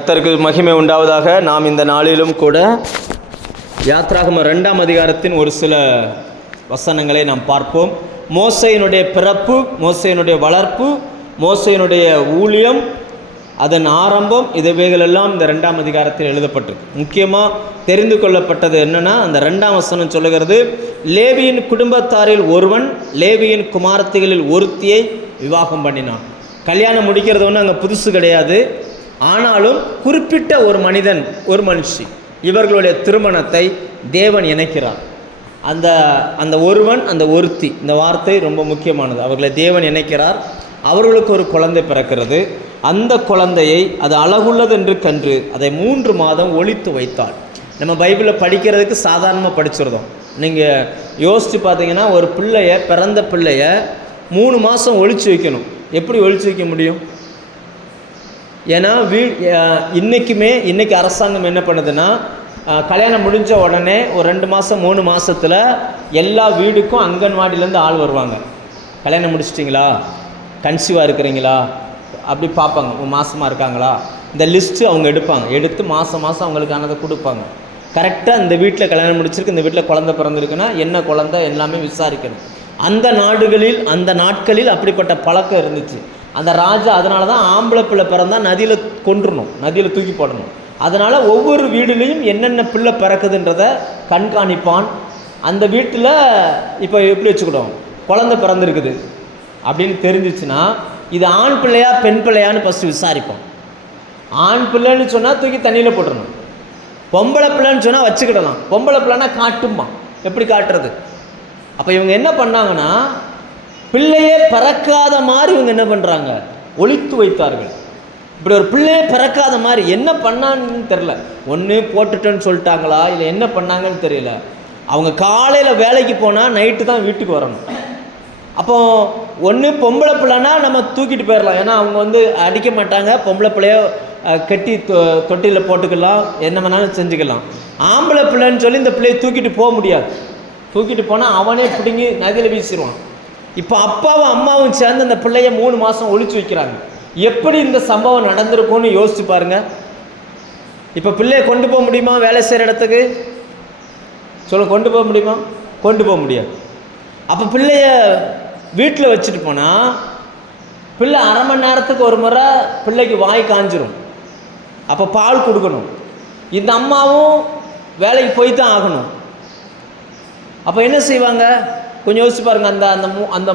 கர்த்தருக்கு மகிமை உண்டாவதாக. நாம் இந்த நாளிலும் கூட யாத்ராகம 2ஆம் அதிகாரத்தின் ஒரு சில வசனங்களை நாம் பார்ப்போம். மோசேயினுடைய பிறப்பு, மோசேயினுடைய வளர்ப்பு, மோசேயினுடைய ஊழியம், அதன் ஆரம்பம், இவைகளெல்லாம் இந்த 2ஆம் அதிகாரத்தில் எழுதப்பட்டிருக்கு. முக்கியமாக தெரிந்து கொள்ளப்பட்டது என்னன்னா, அந்த 2ஆம் வசனம் சொல்லுகிறது, லேவியின் குடும்பத்தாரில் ஒருவன் லேவியின் குமாரத்திகளில் ஒருத்தியை விவாகம் பண்ணினான். கல்யாணம் முடிக்கிறது ஒன்று அங்கே புதுசு கிடையாது. ஆனாலும் குறிப்பிட்ட ஒரு மனிதன், ஒரு மனுஷி, இவர்களுடைய திருமணத்தை தேவன் இணைக்கிறார். அந்த ஒருவன், அந்த ஒருத்தி, இந்த வார்த்தை ரொம்ப முக்கியமானது. அவர்களை தேவன் இணைக்கிறார். அவர்களுக்கு ஒரு குழந்தை பிறக்கிறது. அந்த குழந்தையை அது அழகுள்ளது என்று கண்டு அதை 3 மாதம் ஒளித்து வைத்தாள். நம்ம பைபிளில் படிக்கிறதுக்கு சாதாரணமாக படிச்சிருந்தோம். நீங்கள் யோசித்து பார்த்தீங்கன்னா, ஒரு பிள்ளைய, பிறந்த பிள்ளைய 3 மாதம் ஒளிச்சு வைக்கணும். எப்படி ஒளிச்சு வைக்க முடியும்? ஏன்னா இன்றைக்கி அரசாங்கம் என்ன பண்ணுதுன்னா, கல்யாணம் முடிஞ்ச உடனே ஒரு 2 மாதம் 3 மாதத்தில் எல்லா வீடுக்கும் அங்கன்வாடியிலேருந்து ஆள் வருவாங்க. கல்யாணம் முடிச்சிட்டிங்களா, கன்சீவாக இருக்கிறீங்களா, அப்படி பார்ப்பாங்க. மாதமாக இருக்காங்களா, இந்த லிஸ்ட்டு அவங்க எடுத்து மாதம் அவங்களுக்கானதை கொடுப்பாங்க. கரெக்டாக இந்த வீட்டில் கல்யாணம் முடிச்சிருக்கு, இந்த வீட்டில் குழந்தை பிறந்திருக்குன்னா என்ன குழந்தை எல்லாமே விசாரிக்கணும். அந்த நாட்களில் அப்படிப்பட்ட பழக்கம் இருந்துச்சு. அந்த ராஜா அதனால தான் ஆம்பளை பிள்ளை பிறந்தால் நதியில் கொண்டுடணும், நதியில் தூக்கி போடணும். அதனால் ஒவ்வொரு வீடுலேயும் என்னென்ன பிள்ளை பிறக்குதுன்றதை கண்காணிப்பான். அந்த வீட்டில் இப்போ எப்படி வச்சுக்கிட்டோம், குழந்தை பிறந்திருக்குது அப்படின்னு தெரிஞ்சிச்சுன்னா, இது ஆண் பிள்ளையா பெண் பிள்ளையான்னு ஃபஸ்ட்டு விசாரிப்போம். ஆண் பிள்ளைன்னு சொன்னால் தூக்கி தண்ணியில் போட்டுடணும். பொம்பளை பிள்ளைன்னு சொன்னால் வச்சுக்கிடலாம். பொம்பளை பிள்ளைன்னா காட்டுமா, எப்படி காட்டுறது? அப்போ இவங்க என்ன பண்ணாங்கன்னா, பிள்ளையே பிறக்காத மாதிரி இவங்க என்ன பண்ணுறாங்க, ஒளித்து வைத்தார்கள். இப்படி ஒரு பிள்ளையே பிறக்காத மாதிரி என்ன பண்ணான்னு தெரில. ஒன்று போட்டுட்டேன்னு சொல்லிட்டாங்களா, இல்லை என்ன பண்ணாங்கன்னு தெரியல. அவங்க காலையில் வேலைக்கு போனால் நைட்டு தான் வீட்டுக்கு வரணும். அப்போ ஒன்று பொம்பளை பிள்ளைனா நம்ம தூக்கிட்டு போயிடலாம், ஏன்னா அவங்க அடிக்க மாட்டாங்க. பொம்பளை பிள்ளைய கட்டி தொட்டியில் போட்டுக்கலாம், என்ன வேணாலும் செஞ்சுக்கலாம். ஆம்பளை பிள்ளைன்னு சொல்லி இந்த பிள்ளையை தூக்கிட்டு போக முடியாது. தூக்கிட்டு போனால் அவனே பிடுங்கி நதியில் வீசிடுவான். இப்போ அப்பாவும் அம்மாவும் சேர்ந்து அந்த பிள்ளைய 3 மாதம் ஒளிச்சு வைக்கிறாங்க. எப்படி இந்த சம்பவம் நடந்திருக்கும்னு யோசிச்சு பாருங்க. இப்போ பிள்ளையை கொண்டு போக முடியுமா வேலை செய்கிற இடத்துக்கு? கொண்டு போக முடியுமா? கொண்டு போக முடியாது. அப்போ பிள்ளைய வீட்டில் வச்சுட்டு போனால் பிள்ளை அரை மணி நேரத்துக்கு ஒரு முறை பிள்ளைக்கு வாய் காஞ்சிரும். அப்போ பால் கொடுக்கணும். இந்த அம்மாவும் வேலைக்கு போய் தான் ஆகணும். அப்போ என்ன செய்வாங்க கொஞ்சம் யோசிச்சு பாருங்க. அந்த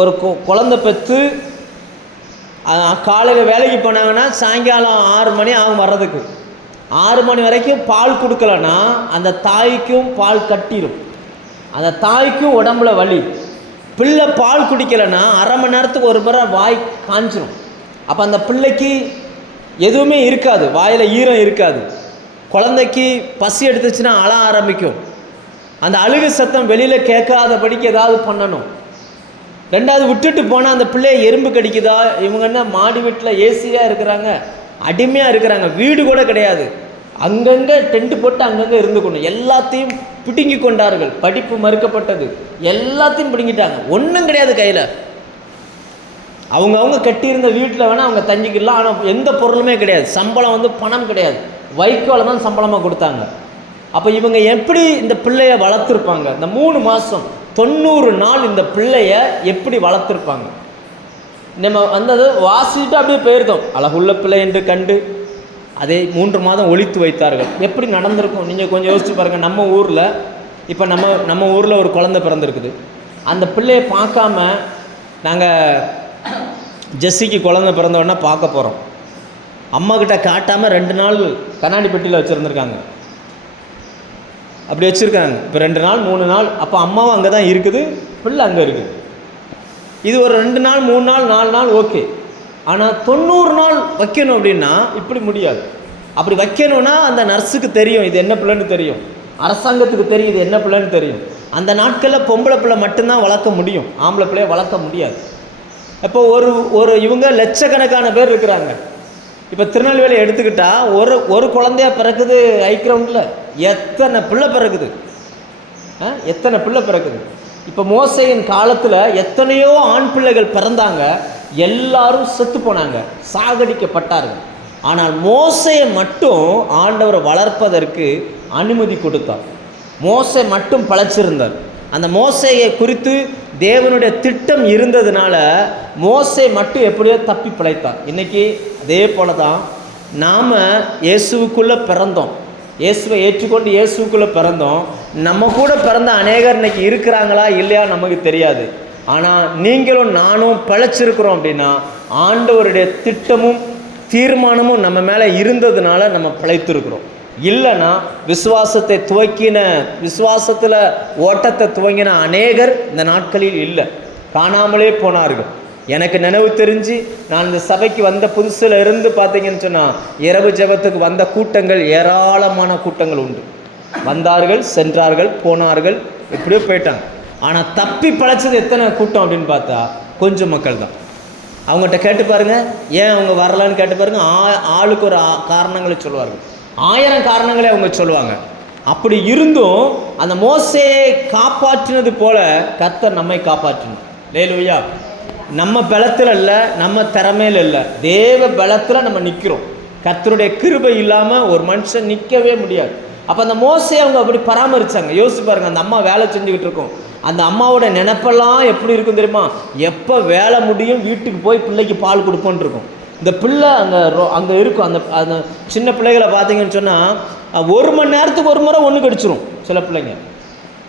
ஒரு குழந்தை பெற்று காலையில் வேலைக்கு போனாங்கன்னா சாயங்காலம் 6 மணி ஆகும் வர்றதுக்கு. 6 மணி வரைக்கும் பால் கொடுக்கலன்னா அந்த தாய்க்கும் பால் கட்டிடும், அந்த தாய்க்கும் உடம்புல வலி. பிள்ளை பால் குடிக்கலைன்னா அரை மணி நேரத்துக்கு ஒரு முறை வாய் காஞ்சிரும். அப்போ அந்த பிள்ளைக்கு எதுவுமே இருக்காது, வாயில் ஈரம் இருக்காது. குழந்தைக்கு பசி எடுத்துச்சுன்னா அழ ஆரம்பிக்கும். அந்த அழுகு சத்தம் வெளியில் கேட்காதபடிக்கு ஏதாவது பண்ணணும். 2வது விட்டுட்டு போனால் அந்த பிள்ளைய எறும்பு கடிக்குதா, இவங்க என்ன மாடி வீட்டில் ஏசியாக இருக்கிறாங்க, அடிமையாக இருக்கிறாங்க, வீடு கூட கிடையாது, அங்கங்கே டென்ட் போட்டு அங்கங்கே இருந்துக்கணும். எல்லாத்தையும் பிடுங்கி கொண்டார்கள். படிப்பு மறுக்கப்பட்டது, எல்லாத்தையும் பிடுங்கிட்டாங்க. ஒன்றும் கிடையாது கையில். அவங்க கட்டியிருந்த வீட்டில் வேணால் அவங்க தங்கிக்கலாம், ஆனால் எந்த பொருளுமே கிடையாது. சம்பளம் பணம் கிடையாது, வைக்கோல தான் சம்பளமாக கொடுத்தாங்க. அப்போ இவங்க எப்படி இந்த பிள்ளைய வளர்த்துருப்பாங்க? இந்த 3 மாதம் 90 நாள் இந்த பிள்ளைய எப்படி வளர்த்துருப்பாங்க? நம்ம வாசிட்டு அப்படியே போயிருந்தோம். அழகுள்ள பிள்ளை என்று கண்டு அதே 3 மாதம் ஒளித்து வைத்தார்கள். எப்படி நடந்திருக்கும் நீங்கள் கொஞ்சம் யோசிச்சு பாருங்கள். நம்ம ஊரில் இப்போ நம்ம ஊரில் ஒரு குழந்தை பிறந்திருக்குது. அந்த பிள்ளையை பார்க்காம நாங்கள் ஜெஸ்ஸிக்கு குழந்தை பிறந்தோடனே பார்க்க போகிறோம். அம்மாக்கிட்ட காட்டாமல் 2 நாள் கண்ணாடி பெட்டியில் வச்சுருந்துருக்காங்க. அப்படி வச்சுருக்காங்க. இப்போ 2 நாள் 3 நாள். அப்போ அம்மாவும் அங்கே தான் இருக்குது, பிள்ளை அங்கே இருக்குது. இது ஒரு 2 நாள் 3 நாள் 4 நாள் ஓகே. ஆனால் 90 நாள் வைக்கணும் அப்படின்னா இப்படி முடியாது. அப்படி வைக்கணும்னா அந்த நர்ஸுக்கு தெரியும் இது என்ன பிள்ளைன்னு தெரியும், அரசாங்கத்துக்கு தெரியும் இது என்ன பிள்ளைன்னு தெரியும். அந்த நாட்களில் பொம்பளை பிள்ளை மட்டும்தான் வளர்க்க முடியும், ஆம்பளை பிள்ளைய வளர்க்க முடியாது. இப்போ ஒரு இவங்க லட்சக்கணக்கான பேர் இருக்கிறாங்க. இப்போ திருநெல்வேலி எடுத்துக்கிட்டால் ஒரு குழந்தையா பிறக்குது. ஹைகிரவுண்டில் எத்தனை பிள்ளை பிறக்குது. இப்போ மோசேயின் காலத்தில் எத்தனையோ ஆண் பிள்ளைகள் பிறந்தாங்க, எல்லாரும் செத்து போனாங்க, சாகடிக்கப்பட்டார்கள். ஆனால் மோசையை மட்டும் ஆண்டவர் வளர்ப்பதற்கு அனுமதி கொடுத்தார். மோசை மட்டும் பழச்சிருந்தார். அந்த மோசையை குறித்து தேவனுடைய திட்டம் இருந்ததுனால மோசை மட்டும் எப்படியோ தப்பி பிழைத்தார். இன்றைக்கி அதே போல தான் நாம் இயேசுவுக்குள்ளே பிறந்தோம், இயேசுவை ஏற்றுக்கொண்டு இயேசுக்குள்ளே பிறந்தோம். நம்ம கூட பிறந்த அநேகர் இன்னைக்கு இருக்கிறாங்களா இல்லையா நமக்கு தெரியாது. ஆனால் நீங்களும் நானும் பிழைச்சிருக்கிறோம் அப்படின்னா ஆண்டவருடைய திட்டமும் தீர்மானமும் நம்ம மேலே இருந்ததுனால நம்ம பிழைத்திருக்கிறோம். இல்லைன்னா விசுவாசத்தில் ஓட்டத்தை துவங்கின அநேகர் இந்த நாட்களில் இல்லை, காணாமலே போனார்கள். எனக்கு நினைவு தெரிஞ்சு நான் இந்த சபைக்கு வந்த புதுசில் இருந்து பார்த்தீங்கன்னு சொன்னால் இரவு ஜெபத்துக்கு வந்த கூட்டங்கள் ஏராளமான கூட்டங்கள் உண்டு. வந்தார்கள், சென்றார்கள், போனார்கள், இப்படியே போயிட்டாங்க. ஆனால் தப்பி பழைச்சது எத்தனை கூட்டம் அப்படின்னு பார்த்தா கொஞ்சம் மக்கள் தான். அவங்ககிட்ட கேட்டு பாருங்கள், ஏன் அவங்க வரலான்னு கேட்டு பாருங்கள். ஆளுக்கு ஒரு காரணங்களை சொல்லுவார்கள், 1000 காரணங்களே அவங்க சொல்லுவாங்க. அப்படி இருந்தும் அந்த மோசேயை காப்பாற்றினது போல கர்த்தர் நம்மை காப்பாற்றணும். அல்லேலூயா. நம்ம பலத்தில் இல்லை, நம்ம திறமையில் இல்லை, தேவ பலத்தில் நம்ம நிற்கிறோம். கர்த்தருடைய கிருபை இல்லாமல் ஒரு மனுஷன் நிற்கவே முடியாது. அப்போ அந்த மோசையை அவங்க அப்படி பராமரித்தாங்க. யோசிச்சு பாருங்கள், அந்த அம்மா வேலை செஞ்சுக்கிட்டு இருக்கோம். அந்த அம்மாவோட நினைப்பெல்லாம் எப்படி இருக்கும் தெரியுமா? எப்போ வேலை முடியும் வீட்டுக்கு போய் பிள்ளைக்கு பால் கொடுப்போன்னு இருக்கும். இந்த பிள்ளை அங்கே இருக்கும். அந்த சின்ன பிள்ளைகளை பார்த்தீங்கன்னு சொன்னால் 1 மணி நேரத்துக்கு ஒரு முறை ஒன்று கடிச்சிரும்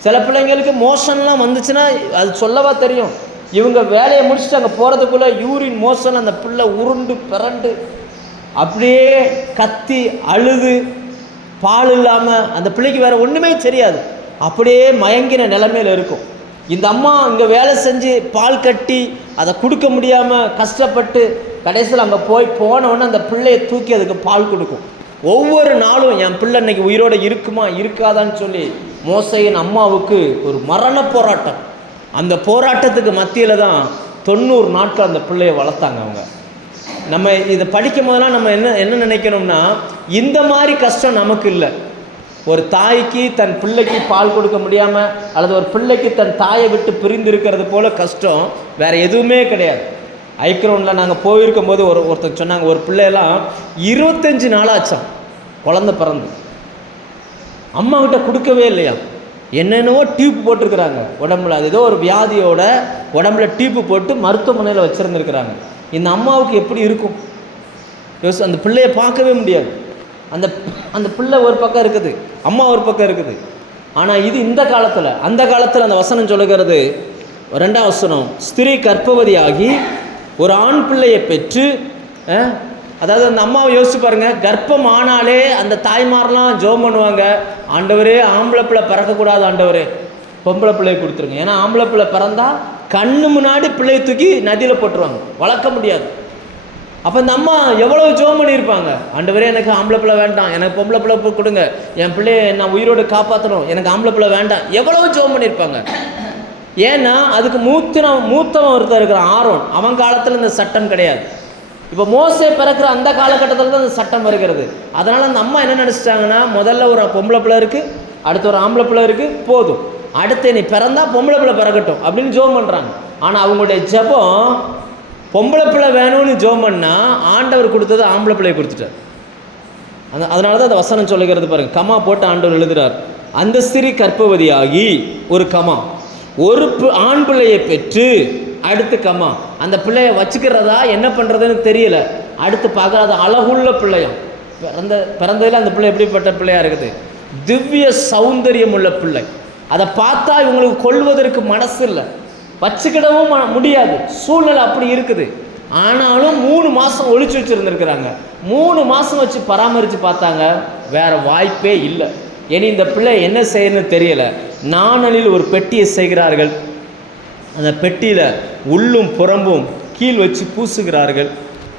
சில பிள்ளைங்களுக்கு மோஷன்லாம் வந்துச்சுன்னா அது சொல்லவா தெரியும். இவங்க வேலையை முடிச்சுட்டு அங்கே போகிறதுக்குள்ளே யூரின் மோஷன், அந்த பிள்ளை உருண்டு பிறண்டு அப்படியே கத்தி அழுது பால் இல்லாமல் அந்த பிள்ளைக்கு வேறு ஒன்றுமே தெரியாது, அப்படியே மயங்கின நிலைமையில் இருக்கும். இந்த அம்மா இங்கே வேலை செஞ்சு பால் கட்டி அதை கொடுக்க முடியாமல் கஷ்டப்பட்டு கடைசியில் அங்கே போனவுடனே அந்த பிள்ளையை தூக்கி அதுக்கு பால் கொடுக்கும். ஒவ்வொரு நாளும் என் பிள்ளை இன்னைக்கு உயிரோடு இருக்குமா இருக்காதான்னு சொல்லி மோசையின் அம்மாவுக்கு ஒரு மரண போராட்டம். அந்த போராட்டத்துக்கு மத்தியில் தான் 90 நாட்கள் அந்த பிள்ளையை வளர்த்தாங்க அவங்க. நம்ம இதை படிக்கும் போதெல்லாம் நம்ம என்ன நினைக்கணும்னா, இந்த மாதிரி கஷ்டம் நமக்கு இல்லை. ஒரு தாய்க்கு தன் பிள்ளைக்கு பால் கொடுக்க முடியாமல் அல்லது ஒரு பிள்ளைக்கு தன் தாயை விட்டு பிரிந்து இருக்கிறது போல் கஷ்டம் வேறு எதுவுமே கிடையாது. ஐக்ரௌண்டில் நாங்கள் போயிருக்கும் போது ஒருத்தர் சொன்னாங்க, ஒரு பிள்ளையெல்லாம் 25 நாளாச்சான் குழந்தை பிறந்து, அம்மாக்கிட்ட கொடுக்கவே இல்லையா. என்னென்னவோ டியூப் போட்டிருக்கிறாங்க உடம்புல, அது ஏதோ ஒரு வியாதியோட உடம்புல டியூப்பு போட்டு மருத்துவமனையில் வச்சுருந்துருக்கிறாங்க. இந்த அம்மாவுக்கு எப்படி இருக்கும் அந்த பிள்ளையை பார்க்கவே முடியாது. அந்த பிள்ளை ஒரு பக்கம் இருக்குது, அம்மா ஒரு பக்கம் இருக்குது. ஆனால் இது இந்த காலத்தில், அந்த காலத்தில் அந்த வசனம் சொல்லுகிறது 2ஆம் வசனம், ஸ்திரீ கர்ப்பவதியாகி ஒரு ஆண் பிள்ளையை பெற்று, அதாவது அந்த அம்மாவை யோசிச்சு பாருங்கள், கர்ப்பம் ஆனாலே அந்த தாய்மாரெலாம் ஜெபம் பண்ணுவாங்க, ஆண்டவரே ஆம்பளை பிள்ளை பிறக்கக்கூடாது, ஆண்டவரே பொம்பளை பிள்ளையை கொடுத்துருங்க. ஏன்னா ஆம்பளை பிள்ளை பிறந்தால் கண்ணு முன்னாடி பிள்ளையை தூக்கி நதியில் போட்டுருவாங்க, வளர்க்க முடியாது. அப்போ இந்த அம்மா எவ்வளோ ஜெபம் பண்ணியிருப்பாங்க, ஆண்டவரே எனக்கு ஆம்பளை பிள்ளை வேண்டாம், எனக்கு பொம்பளை பிள்ளை கொடுங்க, என் பிள்ளையை நான் உயிரோடு காப்பாற்றணும், எனக்கு ஆம்பளை பிள்ளை வேண்டாம், எவ்வளோ ஜெபம் பண்ணியிருப்பாங்க. ஏன்னா அதுக்கு மூத்தவன் ஒருத்தர் இருக்கிறான் ஆரோன், அவன் காலத்தில் இந்த சட்டம் கிடையாது. இப்போ மோசே பிறக்கிற அந்த காலகட்டத்தில் தான் இந்த சட்டம் வருகிறது. அதனால் அந்த அம்மா என்ன நினச்சிட்டாங்கன்னா, முதல்ல ஒரு பொம்பளை பிள்ளை இருக்குது, அடுத்து ஒரு ஆம்பளை பிள்ளை இருக்குது, போதும், அடுத்து நீ பிறந்தா பொம்பளை பிள்ளை பிறக்கட்டும் அப்படின்னு ஜெபம் பண்ணுறாங்க. ஆனால் அவங்களுடைய ஜெபம் பொம்பளை பிள்ளை வேணும்னு ஜெபம் பண்ணால் ஆண்டவர் கொடுத்தது ஆம்பளை பிள்ளையை கொடுத்துட்டார். அதனால தான் அந்த வசனம் சொல்லுகிறது பாருங்கள், கமா போட்டு ஆண்டவர் எழுதுகிறார், அந்த ஸ்திரீ கர்ப்பவதியாகி ஒரு கமா ஒரு ஆண் பிள்ளையை பெற்று, அடுத்து கமா அந்த பிள்ளையை வச்சுக்கிறதா என்ன பண்ணுறதுன்னு தெரியல, அடுத்து பார்க்குற அது அழகுள்ள பிள்ளையாம், பிறந்ததில் அந்த பிள்ளை எப்படிப்பட்ட பிள்ளையாக இருக்குது, திவ்ய சௌந்தரியம் உள்ள பிள்ளை. அதை பார்த்தா இவங்களுக்கு கொள்வதற்கு மனசு இல்லை, வச்சுக்கிடவும் முடியாது, சூழ்நிலை அப்படி இருக்குது. ஆனாலும் 3 மாதம் ஒழிச்சு வச்சுருந்துருக்குறாங்க. 3 மாதம் வச்சு பராமரித்து பார்த்தாங்க, வேறு வாய்ப்பே இல்லை. இனி இந்த பிள்ளை என்ன செய்யணும்னு தெரியலை. நாணலில் ஒரு பெட்டியை செய்கிறார்கள், அந்த பெட்டியில் உள்ளும் புறம்பும் கீழ் வச்சு பூசுகிறார்கள்,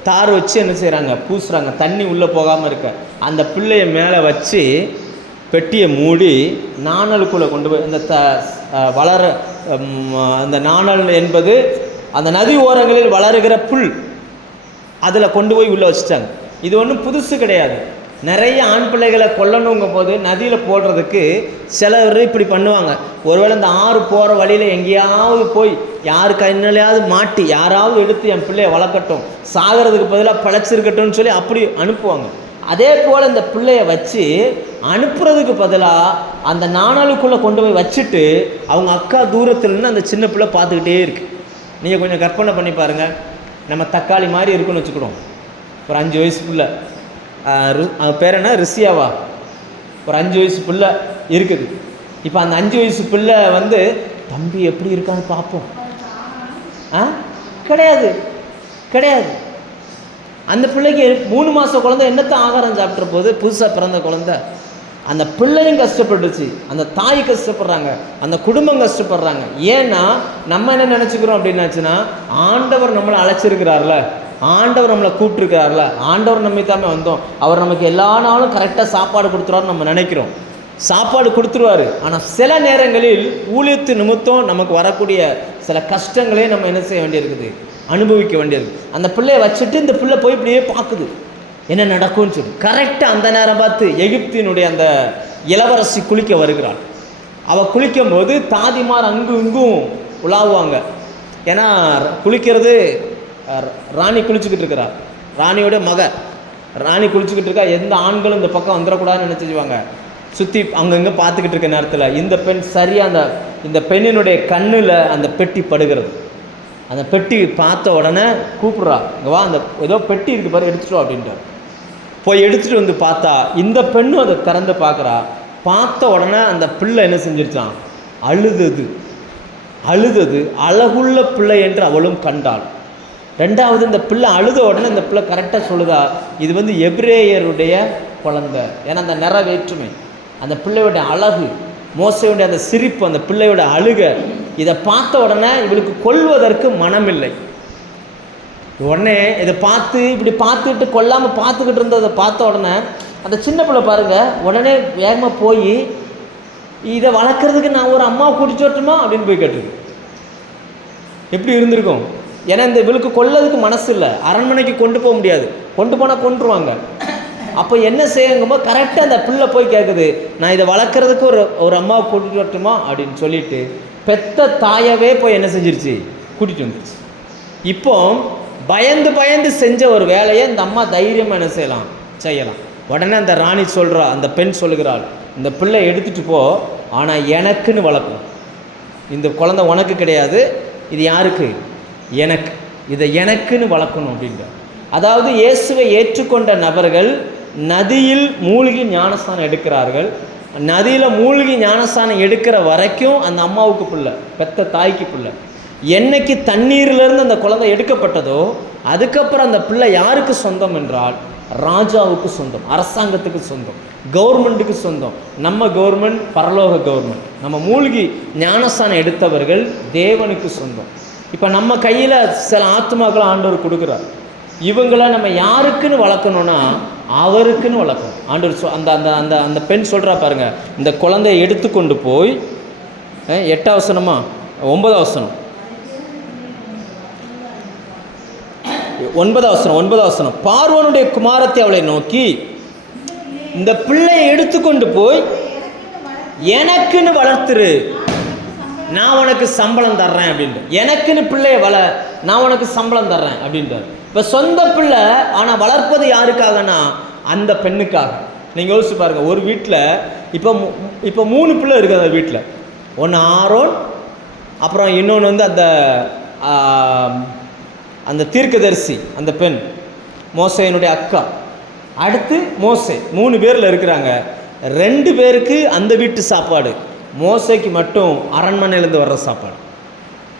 தார் வச்சு என்ன செய்கிறாங்க பூசுகிறாங்க, தண்ணி உள்ளே போகாமல் இருக்க. அந்த பிள்ளையை மேலே வச்சு பெட்டியை மூடி நாணலுக்குள்ளே கொண்டு போய் அந்த நாணல் என்பது அந்த நதி ஓரங்களில் வளருகிற புல், அதில் கொண்டு போய் உள்ளே வச்சுட்டாங்க. இது ஒன்றும் புதுசு கிடையாது. நிறைய ஆண் பிள்ளைகளை கொல்லணுங்கும் போது நதியில் போடுறதுக்கு சிலர் இப்படி பண்ணுவாங்க. ஒருவேளை இந்த ஆறு போகிற வழியில் எங்கேயாவது போய் யாரு கண்ணிலையாவது மாட்டி யாராவது எடுத்து என் பிள்ளையை வளர்க்கட்டும், சாகிறதுக்கு பதிலாக பிழைச்சிருக்கட்டும்னு சொல்லி அப்படி அனுப்புவாங்க. அதே போல் இந்த பிள்ளைய வச்சு அனுப்புறதுக்கு பதிலாக அந்த நாணலுக்குள்ளே கொண்டு போய் வச்சுட்டு அவங்க அக்கா தூரத்துலன்னு அந்த சின்ன பிள்ளை பார்த்துக்கிட்டே இருக்கு. நீங்கள் கொஞ்சம் கற்பனை பண்ணி பாருங்கள். நம்ம தக்காளி மாதிரி இருக்குன்னு வச்சுக்கிடுவோம். ஒரு 5 வயசு பிள்ளை, பேர் என்ன, ரிஷியாவா, ஒரு 5 வயசு பிள்ளை இருக்குது. இப்போ அந்த 5 வயசு பிள்ளை வந்து தம்பி எப்படி இருக்கான்னு பார்ப்போம். கிடையாது கிடையாது. அந்த பிள்ளைக்கு 3 மாத குழந்தை என்னத்தான் ஆகாரம் சாப்பிட்ற போது, புதுசாக பிறந்த குழந்தை. அந்த பிள்ளையும் கஷ்டப்பட்டுச்சு, அந்த தாய் கஷ்டப்படுறாங்க, அந்த குடும்பம் கஷ்டப்படுறாங்க. ஏன்னா நம்ம என்ன நினச்சிக்கிறோம் அப்படின்னாச்சுன்னா, ஆண்டவர் நம்மளை அழைச்சிருக்கிறார்ல, ஆண்டவர் நம்மளை கூப்பிட்டுருக்கிறார்ல, ஆண்டவர் நம்மைத்தாமே வந்தோம், அவர் நமக்கு எல்லா நாளும் கரெக்டாக சாப்பாடு கொடுத்துருவாருன்னு நம்ம நினைக்கிறோம். சாப்பாடு கொடுத்துருவாரு. ஆனால் சில நேரங்களில் ஊழியத்து நிமித்தம் நமக்கு வரக்கூடிய சில கஷ்டங்களே நம்ம என்ன செய்ய வேண்டியிருக்குது, அனுபவிக்க வேண்டியிருக்கு. அந்த பிள்ளையை வச்சுட்டு இந்த பிள்ளை போய் இப்படியே பார்க்குது என்ன நடக்கும்னு சொல்லி. கரெக்டாக அந்த நேரம் பார்த்து எகிப்தினுடைய அந்த இளவரசி குளிக்க வருகிறாள். அவள் குளிக்கும் போது தாதிமார் அங்கும் இங்கும் உலாவுவாங்க. ஏன்னா குளிக்கிறது ராணி குளிச்சுக்கிட்டு இருக்கிறார், ராணியோட ராணி குளிச்சுக்கிட்டு இருக்கா. எந்த ஆண்களும் இந்த பக்கம் வந்துடக்கூடாதுன்னு நினச்சிக்குவாங்க. சுற்றி அங்கங்கே பார்த்துக்கிட்டு இருக்க நேரத்தில் இந்த பெண் சரியாக இந்த பெண்ணினுடைய கண்ணில் அந்த பெட்டி படுகிறது. அந்த பெட்டி பார்த்த உடனே கூப்பிட்றா, இங்கே வா, அந்த ஏதோ பெட்டி இருக்குது பாரு, எடுத்துட்டு வா அப்படின்ட்டு. போய் எடுத்துகிட்டு வந்து பார்த்தா இந்த பெண்ணும் அதை திறந்து பார்க்குறா. பார்த்த உடனே அந்த பிள்ளை என்ன செஞ்சிருச்சான், அழுதது. அழகுள்ள பிள்ளை என்று அவளும் கண்டாள். ரெண்டாவது, இந்த பிள்ளை அழுத உடனே இந்த பிள்ளை கரெக்டாக சொல்லுதா, இது வந்து எபிரேயருடைய குழந்தை. ஏன்னா அந்த நிற வேற்றுமை, அந்த பிள்ளையோட அழகு, மோசையுடைய அந்த சிரிப்பு, அந்த பிள்ளையோட அழுக, இதை பார்த்த உடனே இவளுக்கு கொல்வதற்கு மனமில்லை. உடனே இதை பார்த்து இப்படி பார்த்துட்டு கொல்லாமல் பார்த்துக்கிட்டு இருந்ததை பார்த்த உடனே அந்த சின்ன பிள்ளை பாருங்கள், உடனே வேகமாக போய் இதை வளர்க்குறதுக்கு நான் ஒரு அம்மாவை கூட்டிட்டு வரட்டுமா அப்படின்னு போய் கேட்டுருக்கு. எப்படி இருந்திருக்கும்? ஏன்னா இந்த இவளுக்கு கொல்லதுக்கு மனசு இல்லை, அரண்மனைக்கு கொண்டு போக முடியாது, கொண்டு போனால் கொண்டுருவாங்க. அப்போ என்ன செய்யுங்கப்போ கரெக்டாக அந்த பிள்ளை போய் கேட்குது, நான் இதை வளர்க்குறதுக்கு ஒரு அம்மாவை கூட்டிகிட்டு வரட்டுமா அப்படின்னு சொல்லிட்டு பெத்த தாயவே போய் என்ன செஞ்சிருச்சு, கூட்டிகிட்டு வந்துருச்சு. இப்போ பயந்து செஞ்ச ஒரு வேலையை இந்த அம்மா தைரியமாக என்ன செய்யலாம். உடனே அந்த ராணி சொல்கிறா, அந்த பெண் சொல்லுகிறாள், இந்த பிள்ளை எடுத்துகிட்டு போ, ஆனால் எனக்குன்னு வளர்க்கும். இந்த குழந்தை உனக்கு கிடையாது, இது யாருக்கு, எனக்கு, இதை எனக்குன்னு வளர்க்கணும் அப்படின்ற. அதாவது இயேசுவை ஏற்றுக்கொண்ட நபர்கள் நதியில் மூழ்கி ஞானஸ்தானம் எடுக்கிறார்கள். நதியில் மூழ்கி ஞானஸ்தானம் எடுக்கிற வரைக்கும் அந்த அம்மாவுக்கு பிள்ளை, பெத்த தாய்க்கு பிள்ளை. என்னைக்கு தண்ணீரிலிருந்து அந்த குழந்தை எடுக்கப்பட்டதோ அதுக்கப்புறம் அந்த பிள்ளை யாருக்கு சொந்தம் என்றால் ராஜாவுக்கு சொந்தம், அரசாங்கத்துக்கு சொந்தம், கவர்மெண்ட்டுக்கு சொந்தம். நம்ம கவர்மெண்ட் பரலோக கவர்மெண்ட். நம்ம மூழ்கி ஞானஸ்தானம் எடுத்தவர்கள் தேவனுக்கு சொந்தம். இப்போ நம்ம கையில் சில ஆத்மாக்களை ஆண்டவர் கொடுக்குறார். இவங்களை நம்ம யாருக்குன்னு வளர்க்கணும்னா அவருக்குன்னு வளர்க்கணும். ஆண்டவர் அந்த அந்த அந்த அந்த பெண் சொல்கிறா பாருங்க, இந்த குழந்தையை எடுத்துக்கொண்டு போய் 8 வசனமா 9 வசனம் 9 வசனம், பார்வோனுடைய குமாரத்தை அவளை நோக்கி, இந்த பிள்ளையை எடுத்துக்கொண்டு போய் எனக்குன்னு வளர்த்துரு, நான் உனக்கு சம்பளம் தர்றேன் அப்படின்ட்டு. எனக்குன்னு பிள்ளைய நான் உனக்கு சம்பளம் தர்றேன் அப்படின்றார். இப்போ சொந்த பிள்ளை, ஆனால் வளர்ப்பது யாருக்காகனா அந்த பெண்ணுக்காக. நீங்கள் யோசிச்சு பாருங்கள், ஒரு வீட்டில் இப்போ 3 பிள்ளை இருக்குது அந்த வீட்டில். ஒன்று ஆரோன், அப்புறம் இன்னொன்று வந்து அந்த தீர்க்கதரிசி அந்த பெண் மோசேயினுடைய அக்கா, அடுத்து மோசே, 3 பேரில் இருக்கிறாங்க. 2 பேருக்கு அந்த வீட்டு சாப்பாடு, மோசைக்கு மட்டும் அரண்மனையிலேருந்து வர்ற சாப்பாடு.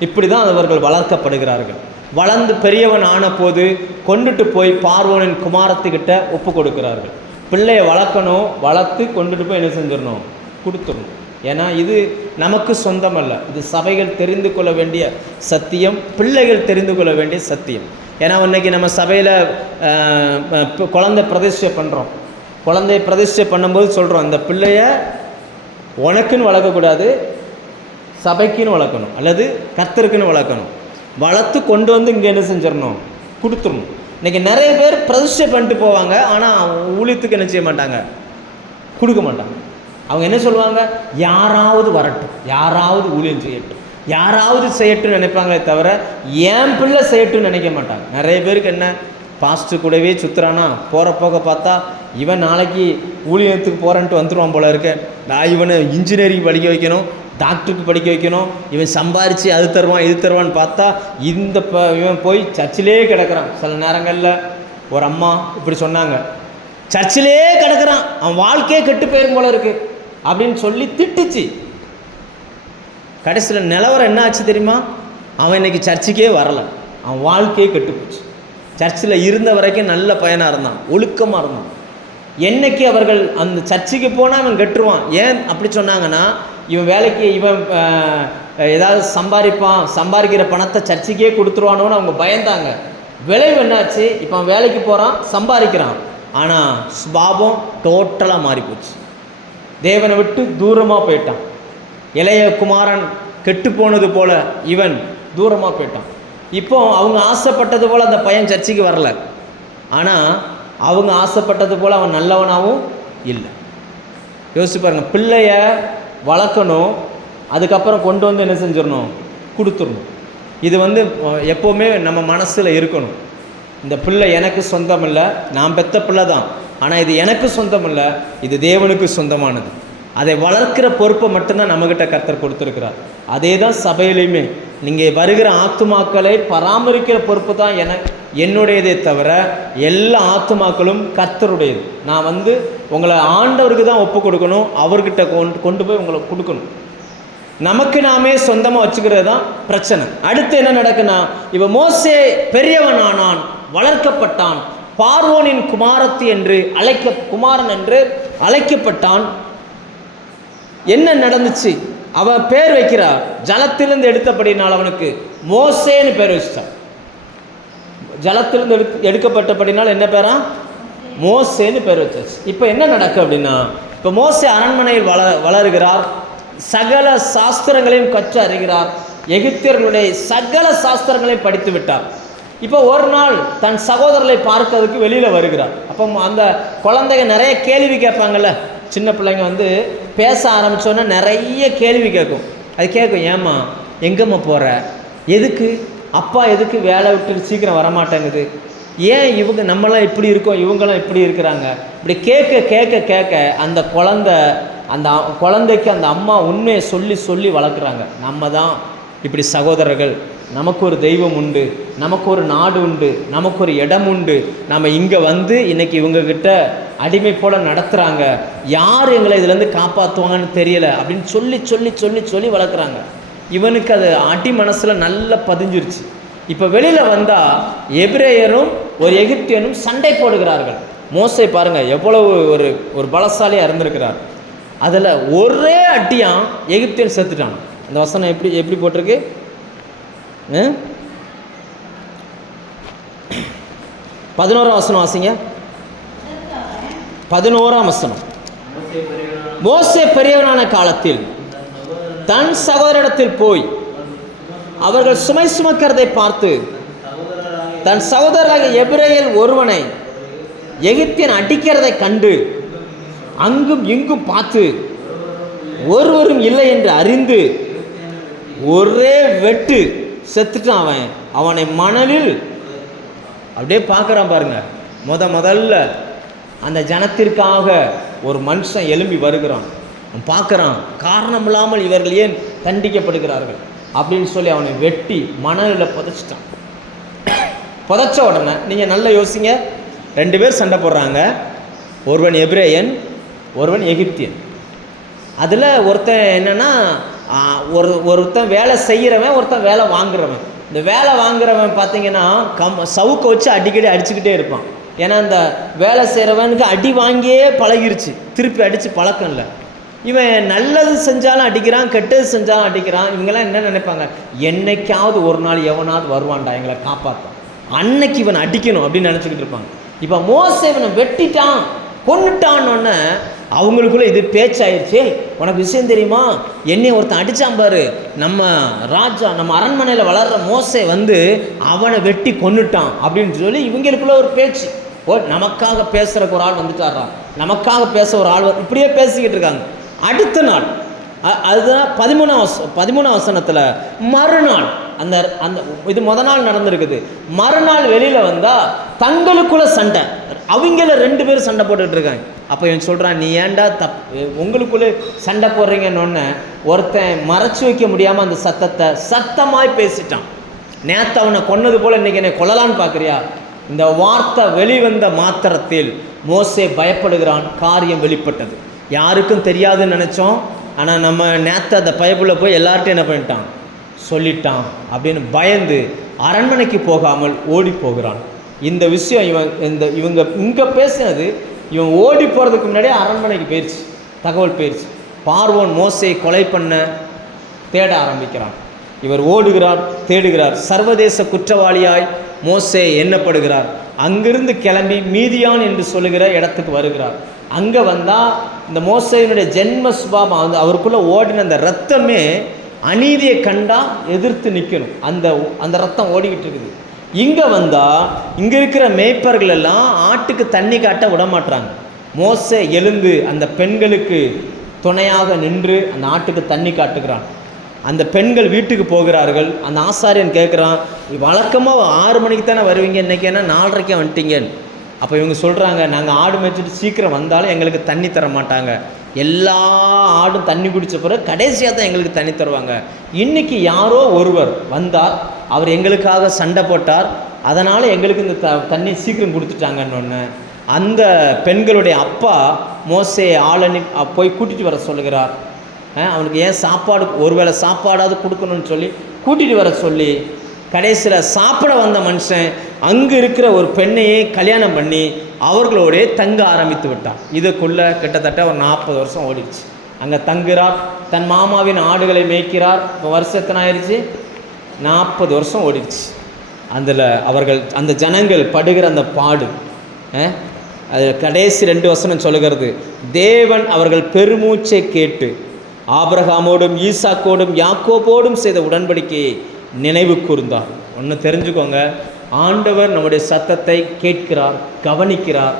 இப்படி தான் அவர்கள் வளர்க்கப்படுகிறார்கள். வளர்ந்து பெரியவன் ஆன போது கொண்டுட்டு போய் பார்வோனின் குமாரத்துக்கிட்ட ஒப்பு கொடுக்கிறார்கள். பிள்ளையை வளர்க்கணும், வளர்த்து கொண்டுட்டு போய் என்ன செஞ்சிடணும், கொடுத்துடணும். ஏன்னா இது நமக்கு சொந்தம் அல்ல, இது சபைகள் தெரிந்து கொள்ள வேண்டிய சத்தியம், பிள்ளைகள் தெரிந்து கொள்ள வேண்டிய சத்தியம். ஏன்னா இன்றைக்கி நம்ம சபையில் குழந்தை பிரதிஷ்டை பண்ணுறோம். குழந்தை பிரதிஷ்டை பண்ணும்போது சொல்கிறோம், இந்த பிள்ளைய உனக்குன்னு வளர்க்கக்கூடாது, சபைக்குன்னு வளர்க்கணும் அல்லது கர்த்தருக்குன்னு வளர்க்கணும். வளர்த்து கொண்டு வந்து இங்கே என்ன செஞ்சிடணும், கொடுத்துடணும். இன்றைக்கி நிறைய பேர் பிரதிஷ்டை பண்ணிட்டு போவாங்க, ஆனால் ஊழியத்துக்கு என்ன செய்ய மாட்டாங்க, கொடுக்க மாட்டாங்க. அவங்க என்ன சொல்லுவாங்க, யாராவது வரட்டும், யாராவது ஊழியம் செய்யட்டும், யாராவது செய்யட்டும்னு நினைப்பாங்களே தவிர என் பிள்ளை செய்யட்டும்னு நினைக்க மாட்டாங்க. நிறைய பேருக்கு என்ன, பாஸ்டர் கூடவே சுற்றுறானா, போகிற போக பார்த்தா இவன் நாளைக்கு ஊழியத்துக்கு போகிறேன்ட்டு வந்துடுவான் போல இருக்க, நான் இவனை இன்ஜினியரிங் படிக்க வைக்கணும், டாக்டருக்கு படிக்க வைக்கணும், இவன் சம்பாரித்து அது தருவான் இது தருவான்னு பார்த்தா இவன் போய் சர்ச்சிலே கிடக்கிறான். சில நேரங்களில் ஒரு அம்மா இப்படி சொன்னாங்க, சர்ச்சிலே கிடக்கிறான், அவன் வாழ்க்கையே கெட்டு போயிரும் போல இருக்கு அப்படின்னு சொல்லி திட்டுச்சு. கடைசியில் நிலவரம் என்ன ஆச்சு தெரியுமா, அவன் இன்னைக்கு சர்ச்சுக்கே வரலை, அவன் வாழ்க்கையே கெட்டு போச்சு. சர்ச்சில் இருந்த வரைக்கும் நல்ல பையனாக இருந்தான், ஒழுக்கமாக இருந்தான். என்னைக்கு அவர்கள் அந்த சர்ச்சுக்கு போனால் அவன் கெட்டுருவான். ஏன் அப்படி சொன்னாங்கன்னா, இவன் வேலைக்கு இவன் ஏதாவது சம்பாதிக்கிற பணத்தை சர்ச்சுக்கே கொடுத்துருவானோன்னு அவங்க பயந்தாங்க. விளைவு என்னாச்சு, இப்போ அவன் வேலைக்கு போகிறான், சம்பாதிக்கிறான், ஆனால் சுபாவம் டோட்டலாக மாறிப்போச்சு. தேவனை விட்டு தூரமாக போயிட்டான். இளைய குமாரன் கெட்டு போனது போல் இவன் தூரமாக போயிட்டான். இப்போ அவங்க ஆசைப்பட்டது போல் அந்த பையன் சர்ச்சுக்கு வரல, ஆனால் அவங்க ஆசைப்பட்டது போல் அவன் நல்லவனாகவும் இல்லை. யோசிச்சு பாருங்கள், பிள்ளைய வளர்க்கணும், அதுக்கப்புறம் கொண்டு வந்து என்ன செஞ்சிடணும், கொடுத்துடணும். இது எப்போவுமே நம்ம மனசில் இருக்கணும். இந்த பிள்ளை எனக்கு சொந்தம் இல்லை, நான் பெற்ற பிள்ளை தான், ஆனால் இது எனக்கு சொந்தம் இல்லை, இது தேவனுக்கு சொந்தமானது. அதை வளர்க்கிற பொறுப்பை மட்டும்தான் நம்மக்கிட்ட கர்த்தர் கொடுத்துருக்கிறார். அதே தான் சபையிலையுமே நீங்கள் வருகிற ஆத்துமாக்களை பராமரிக்கிற பொறுப்பு தான் என்னுடையதே தவிர எல்லா ஆத்துமாக்களும் கர்த்தருடையது. நான் உங்களை ஆண்டவருக்கு தான் ஒப்பு கொடுக்கணும், அவர்கிட்ட கொண்டு போய் உங்களை கொடுக்கணும். நமக்கு நாமே சொந்தமாக வச்சுக்கிறது தான் பிரச்சனை. அடுத்து என்ன நடக்குன்னா, இவன் மோசே பெரியவனானான், வளர்க்கப்பட்டான், பார்வோனின் குமாரத்தி என்று குமாரன் என்று அழைக்கப்பட்டான். என்ன நடந்துச்சு, அவன் பேர் வைக்கிறார், ஜலத்திலிருந்து எடுத்தபடினால் அவனுக்கு மோசேன்னு பேர் வச்சிட்டான். ஜலத்திலிருந்து எடுக்கப்பட்டபடினால் என்ன பேரா, மோசேன்னு பேர் வச்சாச்சு. இப்போ என்ன நடக்கும் அப்படின்னா, இப்போ மோசே அரண்மனையில் வளருகிறார், சகல சாஸ்திரங்களையும் கற்று அறிகிறார், எகிப்தியர்களுடைய சகல சாஸ்திரங்களையும் படித்து விட்டார். இப்போ ஒரு நாள் தன் சகோதரர்களை பார்க்கறதுக்கு வெளியில் வருகிறார். அப்போ அந்த குழந்தைங்க நிறைய கேள்வி கேட்பாங்கல்ல, சின்ன பிள்ளைங்க பேச ஆரம்பித்தோன்னே நிறைய கேள்வி கேட்கும். அது கேட்கும், ஏம்மா எங்கம்மா போகிற, எதுக்கு அப்பா எதுக்கு வேலை விட்டு சீக்கிரம் வரமாட்டேங்குது, ஏன் இவங்க நம்மளாம் இப்படி இருக்கோம் இவங்களாம் இப்படி இருக்கிறாங்க, இப்படி கேட்க கேட்க கேட்க அந்த குழந்தைக்கு அந்த அம்மா உண்மையை சொல்லி சொல்லி வளர்க்குறாங்க. நம்ம தான் இப்படி சகோதரர்கள், நமக்கு ஒரு தெய்வம் உண்டு, நமக்கு ஒரு நாடு உண்டு, நமக்கு ஒரு இடம் உண்டு, நம்ம இங்கே இன்றைக்கி இவங்கக்கிட்ட அடிமை போல் நடத்துகிறாங்க, யார் எங்களை இதுலேருந்து காப்பாற்றுவாங்கன்னு தெரியலை அப்படின்னு சொல்லி சொல்லி சொல்லி சொல்லி வளர்க்குறாங்க. இவனுக்கு அது அடி மனசில் நல்லா பதிஞ்சிருச்சு. இப்போ வெளியில் வந்தால் எபிரேயரும் ஒரு எகிப்தியனும் சண்டை போடுகிறார்கள். மோசே பாருங்கள் எவ்வளவு ஒரு பலசாலியாக இருந்திருக்கிறார். அதில் ஒரே அட்டியான் எகிப்தியன் செத்துட்டான். அந்த வசனம் எப்படி போட்டிருக்கு, 11ஆம் வசனம் வாசிங்க. 11ஆம் வசனம். மோசே பெரியவனான காலத்தில் தன் சகோதரிடத்தில் போய் அவர்கள் சுமை சுமக்கிறதை பார்த்து தன் சகோதரராக எபிரேயர் ஒருவனை எகிப்தியன் அடிக்கிறதை கண்டு அங்கும் இங்கும் பார்த்து ஒருவரும் இல்லை என்று அறிந்து ஒரே வெட்டு செத்துட்டான். அவனை மணலில் அப்படியே பார்க்குறான் பாருங்க. முதல்ல அந்த ஜனத்திற்காக ஒரு மனுஷன் எழும்பி வருகிறான், அவன் பார்க்குறான், காரணம் இல்லாமல் இவர்கள் ஏன் தண்டிக்கப்படுகிறார்கள் அப்படின்னு சொல்லி அவனை வெட்டி மணலில் புதைச்சிட்டான். புதைச்ச உடனே நீங்கள் நல்லா யோசிங்க, 2 பேர் சண்டை போடுறாங்க, ஒருவன் எபிரேயன் ஒருவன் எகிப்தியன். அதில் ஒருத்தன் என்னென்னா ஒருத்தன் வேலை செய்கிறவன், ஒருத்தன் வேலை வாங்குறவன். இந்த வேலை வாங்குறவன் பார்த்தீங்கன்னா சவுக்கை வச்சு அடிக்கடி அடிச்சுக்கிட்டே இருப்பான். ஏன்னா இந்த வேலை செய்கிறவனுக்கு அடி வாங்கியே பழகிருச்சு, திருப்பி அடித்து பழக்கம் இல்லை. இவன் நல்லது செஞ்சாலும் அடிக்கிறான், கெட்டது செஞ்சாலும் அடிக்கிறான். இவங்கெல்லாம் என்ன நினைப்பாங்க, என்னைக்காவது ஒரு நாள் எவனாவது வருவான்டா எங்களை காப்பாற்றான், அன்னைக்கு இவன் அடிக்கணும் அப்படின்னு நினச்சிக்கிட்டு இருப்பாங்க. இப்போ மோசே இவனை வெட்டிட்டான், கொன்னுட்டான்னொன்னே அவங்களுக்குள்ளே இது பேச்சாயிடுச்சு. உனக்கு விஷயம் தெரியுமா, என்னை ஒருத்தன் அடித்தான் பாரு, நம்ம ராஜா நம்ம அரண்மனையில் வளர்கிற மோசே வந்து அவனை வெட்டி கொன்னுட்டான் அப்படின்னு சொல்லி இவங்களுக்குள்ள ஒரு பேச்சு. நமக்காக பேசுகிறக்கு ஒரு ஆள் வந்துட்டாரா, நமக்காக பேச ஒரு ஆள் இப்படியே பேசிக்கிட்டு இருக்காங்க. அடுத்த நாள் அதுதான் 13ஆம் வசனத்தில் மறுநாள் அந்த அந்த இது நாள் நடந்திருக்குது. மறுநாள் வெளியில் வந்தால் தங்களுக்குள்ள சண்டை, அவங்கள 2 பேரும் சண்டை போட்டுட்டு இருக்காங்க. அப்போ இவன் சொல்கிறான், நீ ஏன்டா உங்களுக்குள்ளே சண்டை போடுறீங்கன்னு ஒருத்தன் மறைச்சி வைக்க முடியாமல் அந்த சத்தத்தை சத்தமாய் பேசிட்டான். நேற்று அவனை கொன்னது போல் இன்றைக்கி என்னை கொல்லலான்னு பார்க்குறியா? இந்த வார்த்தை வெளிவந்த மாத்திரத்தில் மோசே பயப்படுகிறான். காரியம் வெளிப்பட்டது. யாருக்கும் தெரியாதுன்னு நினச்சோம். ஆனால் நம்ம நேற்று அந்த பயப்புள்ள போய் எல்லார்ட்டையும் என்ன பண்ணிட்டான், சொல்லிட்டான் அப்படின்னு பயந்து அரண்மனைக்கு போகாமல் ஓடி போகிறான். இந்த விஷயம் இவங்க இங்கே பேசினது இவன் ஓடி போகிறதுக்கு முன்னாடியே அரண்மனைக்கு போயிடுச்சு, தகவல் போயிடுச்சு. பார்வோன் மோசையை கொலை பண்ண தேட ஆரம்பிக்கிறான். இவர் ஓடுகிறார், தேடுகிறார். சர்வதேச குற்றவாளியாய் மோசே எண்ணப்படுகிறார். அங்கிருந்து கிளம்பி மீதியான் என்று சொல்லுகிற இடத்துக்கு வருகிறார். அங்கே வந்தால் இந்த மோசையினுடைய ஜென்ம சுபாவம், அவருக்குள்ளே ஓடின அந்த ரத்தமே அநீதியை கண்டால் எதிர்த்து நிற்கணும். அந்த ரத்தம் ஓடிக்கிட்டு இருக்குது. இங்கே வந்தால் இங்கே இருக்கிற மேய்ப்பர்கள் எல்லாம் ஆட்டுக்கு தண்ணி காட்ட விடமாட்டுறாங்க. மோசே எழுந்து அந்த பெண்களுக்கு துணையாக நின்று அந்த ஆட்டுக்கு தண்ணி காட்டுகிறான். அந்த பெண்கள் வீட்டுக்கு போகிறார்கள். அந்த ஆசாரியன் கேட்குறான், வழக்கமாக 6 மணிக்கு தானே வருவீங்க, இன்றைக்கி என்ன 4:30 வந்துட்டீங்கன்னு. அப்போ இவங்க சொல்கிறாங்க, நாங்கள் ஆடு மேய்ச்சிட்டு சீக்கிரம் வந்தாலும் எங்களுக்கு தண்ணி தர மாட்டாங்க. எல்லா ஆடும் தண்ணி குடித்த பிறகு கடைசியாக தான் எங்களுக்கு தண்ணி தருவாங்க. இன்றைக்கி யாரோ ஒருவர் வந்தார், அவர் எங்களுக்காக சண்டை போட்டார், அதனால் எங்களுக்கு இந்த தண்ணி சீக்கிரம் கொடுத்துட்டாங்கன்னு அந்த பெண்களுடைய அப்பா மோசே ஆளனி போய் கூட்டிகிட்டு வர சொல்லுகிறார். அவனுக்கு ஏன் சாப்பாடு, ஒருவேளை சாப்பாடாவது கொடுக்கணும்னு சொல்லி கூட்டிகிட்டு வர சொல்லி கடைசியில் சாப்பிட வந்த மனுஷன் அங்கே இருக்கிற ஒரு பெண்ணையே கல்யாணம் பண்ணி அவர்களோடே தங்க ஆரம்பித்து விட்டான். இதுக்குள்ளே கிட்டத்தட்ட ஒரு 40 வருஷம் ஓடிடுச்சு. அங்கே தங்குகிறார், தன் மாமாவின் ஆடுகளை மேய்க்கிறார். இப்போ வருஷத்தின ஆயிடுச்சு, 40 வருஷம் ஓடிடுச்சு. அதில் அவர்கள் அந்த ஜனங்கள் படுகிற அந்த பாடு, அது கடைசி 2 வசனம் சொல்லுகிறது, தேவன் அவர்கள் பெருமூச்சை கேட்டு ஆபிரகாமோடும் ஈசாக்கோடும் யாக்கோபோடும் செய்த உடன்படிக்கையை நினைவு கூர்ந்தார். ஒன்று தெரிஞ்சுக்கோங்க, ஆண்டவர் நம்முடைய சத்தத்தை கேட்கிறார், கவனிக்கிறார்.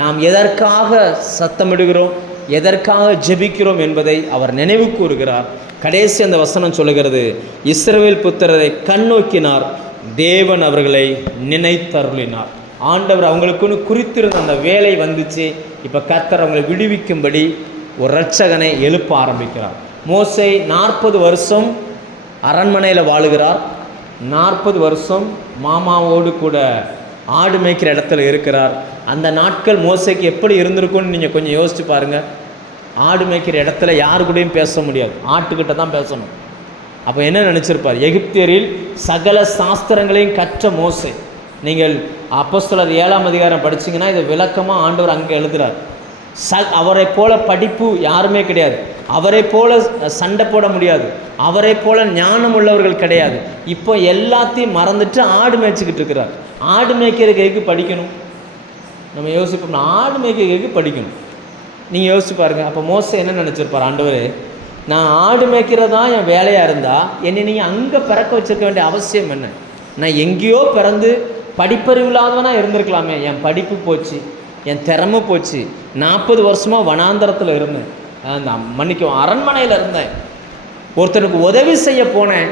நாம் எதற்காக சத்தமிடுகிறோம், எதற்காக ஜெபிக்கிறோம் என்பதை அவர் நினைவு கூறுகிறார். கடைசி அந்த வசனம் சொல்லுகிறது, இஸ்ரவேல் புத்திரரை கண்ணோக்கினார், தேவன் அவர்களை நினைத்தருளினார். ஆண்டவர் அவங்களுக்குன்னு குறித்திருந்த அந்த வேலை வந்துச்சு. இப்போ கர்த்தர் அவங்களை விடுவிக்கும்படி ஒரு இரட்சகனை எழுப்ப ஆரம்பிக்கிறார். மோசே 40 வருஷம் அரண்மனையில் வாழுகிறார். 40 வருஷம் மாமாவோடு கூட ஆடு மேய்க்கிற இடத்துல இருக்கிறார். அந்த நாட்கள் மோசைக்கு எப்படி இருந்திருக்கும்னு நீங்கள் கொஞ்சம் யோசித்து பாருங்கள். ஆடு மேய்க்கிற இடத்துல யாரு கூடயும் பேச முடியாது, ஆட்டுக்கிட்ட தான் பேசணும். அப்போ என்ன நினச்சிருப்பார், எகிப்தியரில் சகல சாஸ்திரங்களையும் கற்ற மோசே. நீங்கள் அப்போஸ்தலர் 7ஆம் அதிகாரம் படிச்சிங்கன்னா இதை விளக்கமாக ஆண்டவர் அங்கே எழுதுகிறார். அவரை போல படிப்பு யாருமே கிடையாது, அவரை போல சண்டை போட முடியாது, அவரை போல ஞானம் உள்ளவர்கள் கிடையாது. இப்போ எல்லாத்தையும் மறந்துட்டு ஆடு மேய்ச்சிக்கிட்டு இருக்கிறார். ஆடு மேய்க்கிறதுக்கு படிக்கணும், நம்ம யோசிப்போம், ஆடு மேய்க்கிறதுக்கு படிக்கணும். நீங்கள் யோசிச்சு பாருங்கள். அப்போ மோசே என்ன நினச்சிருப்பார், ஆண்டவரே நான் ஆடு மேய்க்கிறதா என் வேலையாக இருந்தால் என்னை நீங்கள் அங்கே பிறக்க வச்சுருக்க வேண்டிய அவசியம் என்ன? நான் எங்கேயோ பிறந்து படிப்பறிவு இல்லாதவனாக இருந்திருக்கலாமே. என் படிப்பு போச்சு, என் திறமை போச்சு. 40 வருஷமாக வனாந்தரத்தில் இருந்தேன், அந்த மன்னிக்கும் அரண்மனையில் இருந்தேன். ஒருத்தனுக்கு உதவி செய்ய போனேன்,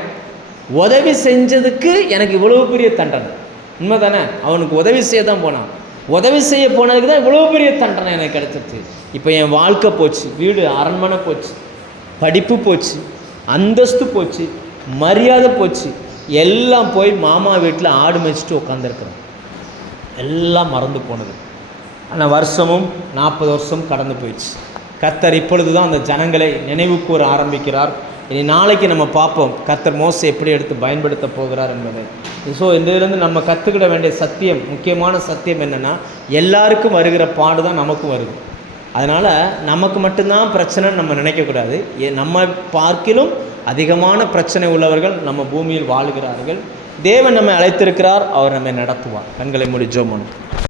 உதவி செஞ்சதுக்கு எனக்கு இவ்வளோ பெரிய தண்டனை. உண்மை தானே? அவனுக்கு உதவி செய்ய தான் போனான், உதவி செய்ய போனதுக்கு தான் இவ்வளோ பெரிய தண்டனை எனக்கு கிடச்சிருச்சு. இப்போ என் வாழ்க்கை போச்சு, வீடு அரண்மனை போச்சு, படிப்பு போச்சு, அந்தஸ்து போச்சு, மரியாதை போச்சு, எல்லாம் போய் மாமா வீட்டில் ஆடு மேய்ச்சிட்டு உட்காந்துருக்குறேன். எல்லாம் மறந்து போனது. ஆனால் வருஷமும் 40 வருஷம் கடந்து போயிடுச்சு. கர்த்தர் இப்பொழுது தான் அந்த ஜனங்களை நினைவு கூற ஆரம்பிக்கிறார். இனி நாளைக்கு நம்ம பார்ப்போம் கர்த்தர் மோசே எப்படி எடுத்து பயன்படுத்த போகிறார் என்பதை. ஸோ இதிலிருந்து நம்ம கற்றுக்கிட வேண்டிய சத்தியம், முக்கியமான சத்தியம் என்னென்னா, எல்லாருக்கும் வருகிற பாடு தான் நமக்கும் வருது. அதனால் நமக்கு மட்டும்தான் பிரச்சனைன்னு நம்ம நினைக்கக்கூடாது. நம்ம பார்க்கிலும் அதிகமான பிரச்சனை உள்ளவர்கள் நம்ம பூமியில் வாழுகிறார்கள். தேவன் நம்மை அழைத்திருக்கிறார், அவர் நம்மை நடத்துவார். கண்களை மூடி ஜெபம் பண்ணுவோம்.